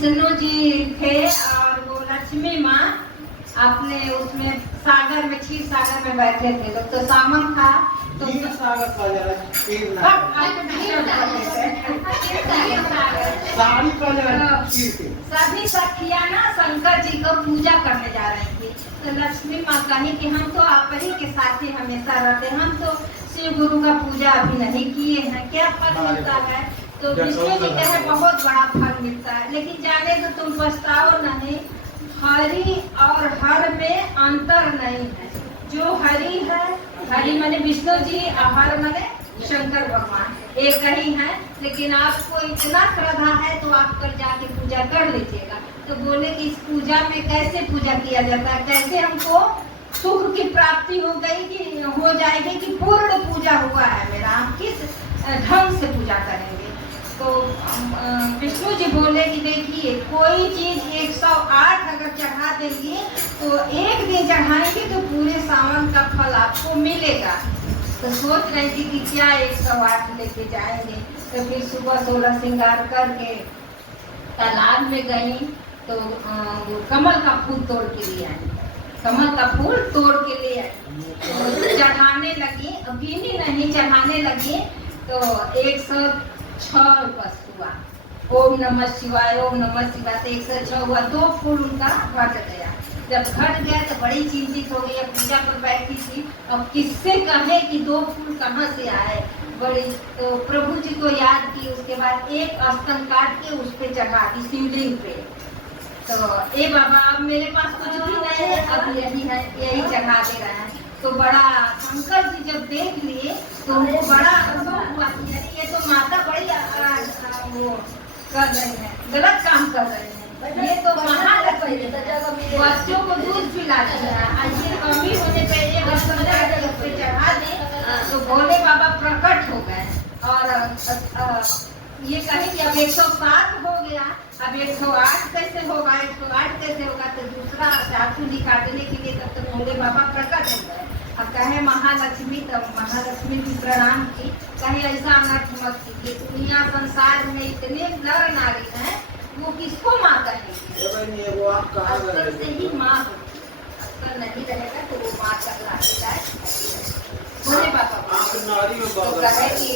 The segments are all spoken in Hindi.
विष्णु जी थे और वो लक्ष्मी माँ अपने उसमें सागर में, क्षीर सागर में बैठे थे। तो सावन था तो सभी सखियां ना शंकर जी को पूजा करने जा रही थी। तो लक्ष्मी माँ कही कि हम तो आप ही के साथ ही हमेशा रहते, हम तो शिव गुरु का पूजा अभी नहीं किए हैं, क्या फल मिलता है? तो विष्णु जी कहे बहुत बड़ा फल मिलता है, लेकिन जाने तो तुम पछताओ नहीं, हरि और हर में अंतर नहीं है। जो हरि है, हरि माने विष्णु जी और हर माने शंकर भगवान, एक ही है। लेकिन आपको इतना श्रद्धा है तो आप कल जाके पूजा कर लीजिएगा। तो बोले कि इस पूजा में कैसे पूजा किया जाता है, कैसे हमको सुख की प्राप्ति हो गई कि हो जाएगी कि पूर्ण पूजा हुआ है मेरा, आप किस ढंग से पूजा करेंगे? तो विष्णु जी बोले कि देखिए कोई चीज 108 अगर चढ़ा देंगे तो एक दिन चढ़ाएंगे तो पूरे सावन का फल आपको मिलेगा। तो सोच रही थी कि क्या 108 लेके जाएंगे। तो फिर सुबह 16 श्रृंगार करके तालाब में गई तो कमल का फूल तोड़ के ले आई, कमल का फूल तोड़ के ले आई, चढ़ाने लगी, गिनी नहीं चढ़ाने लगी तो 106 बस हुआ। ओम नमः शिवाय, ओम नमः शिवाय, तो 106 हुआ। 2 फूल उनका घट गया। जब घट गया तो बड़ी चिंतित हो गई, पूजा पर बैठी थी, अब किससे कहे कि 2 फूल कहाँ से आए? बड़ी तो प्रभु जी को याद की। उसके बाद एक स्तन काट के उस पे चढ़ा दी शिवलिंग पे। तो ए बाबा अब मेरे पास कुछ भी नहीं है, अब यही है, यही चढ़ा दे रहा है। तो बड़ा शंकर जी जब देख लिए तो उनको बड़ा अनुभव हुआ कि ये तो माता बड़ी वो कर रही है, गलत काम कर रही है, ये तो महालक्ष्मी बच्चों को दूध पिलाती है, ये कमी होने पे ये पे चढ़ा दे। तो भोले बाबा प्रकट हो गए और ये कहे कि अब 107 हो गया, अब 108 कैसे होगा? 108 कैसे होगा? तो दूसरा चाकू निकालने के लिए तब तो भोले बाबा प्रकट हो गए और कहे महालक्ष्मी। तब महालक्ष्मी की प्रणाम की, कहे ऐसा अनर्थ मत कीजिए, दुनिया संसार में इतने नर नारी हैं, वो किसको माँ कहेंगे? अस्तर से ही माँ होगी, अस्तर नहीं रहेगा तो वो माँ कहलाती है। भोले बाबा तो कहे कि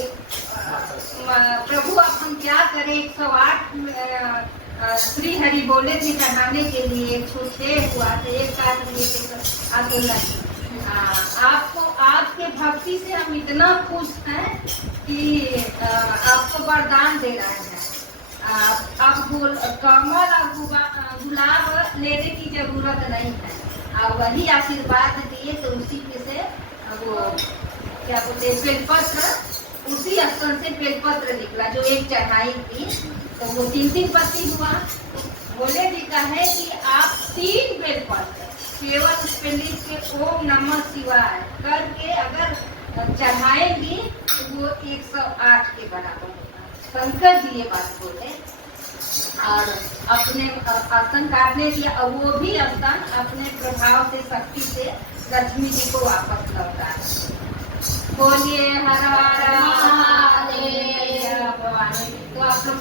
प्रभु अब हम क्या करें? 108 श्री हरि बोले थे चढ़ाने के लिए, 106 हुआ तो एक काट लिए। आपको आपके भक्ति से हम इतना खुश हैं कि आपको वरदान दे रहे हैं। आप कमल और गुलाब लेने की जरूरत नहीं है, और वही आशीर्वाद दिए तो उसी से वो क्या बोलते बेलपत्र, उसी स्थल से बेलपत्र निकला जो एक चढ़ाई थी। तो वो 3-3 पत्ती हुआ। बोले जी कहे कि आप 3 बेलपत्र केवल उस पे लिख के ओम नमः शिवाय करके अगर चढ़ाएंगी तो वो 108 के बराबर होगा। शंकर जी ये बात बोले और अपने आसन काटने दिया, और वो भी आसन अपने प्रभाव से, शक्ति से लक्ष्मी जी को वापस लौटा। बोलिए हर हर महादेव। तो आप लोग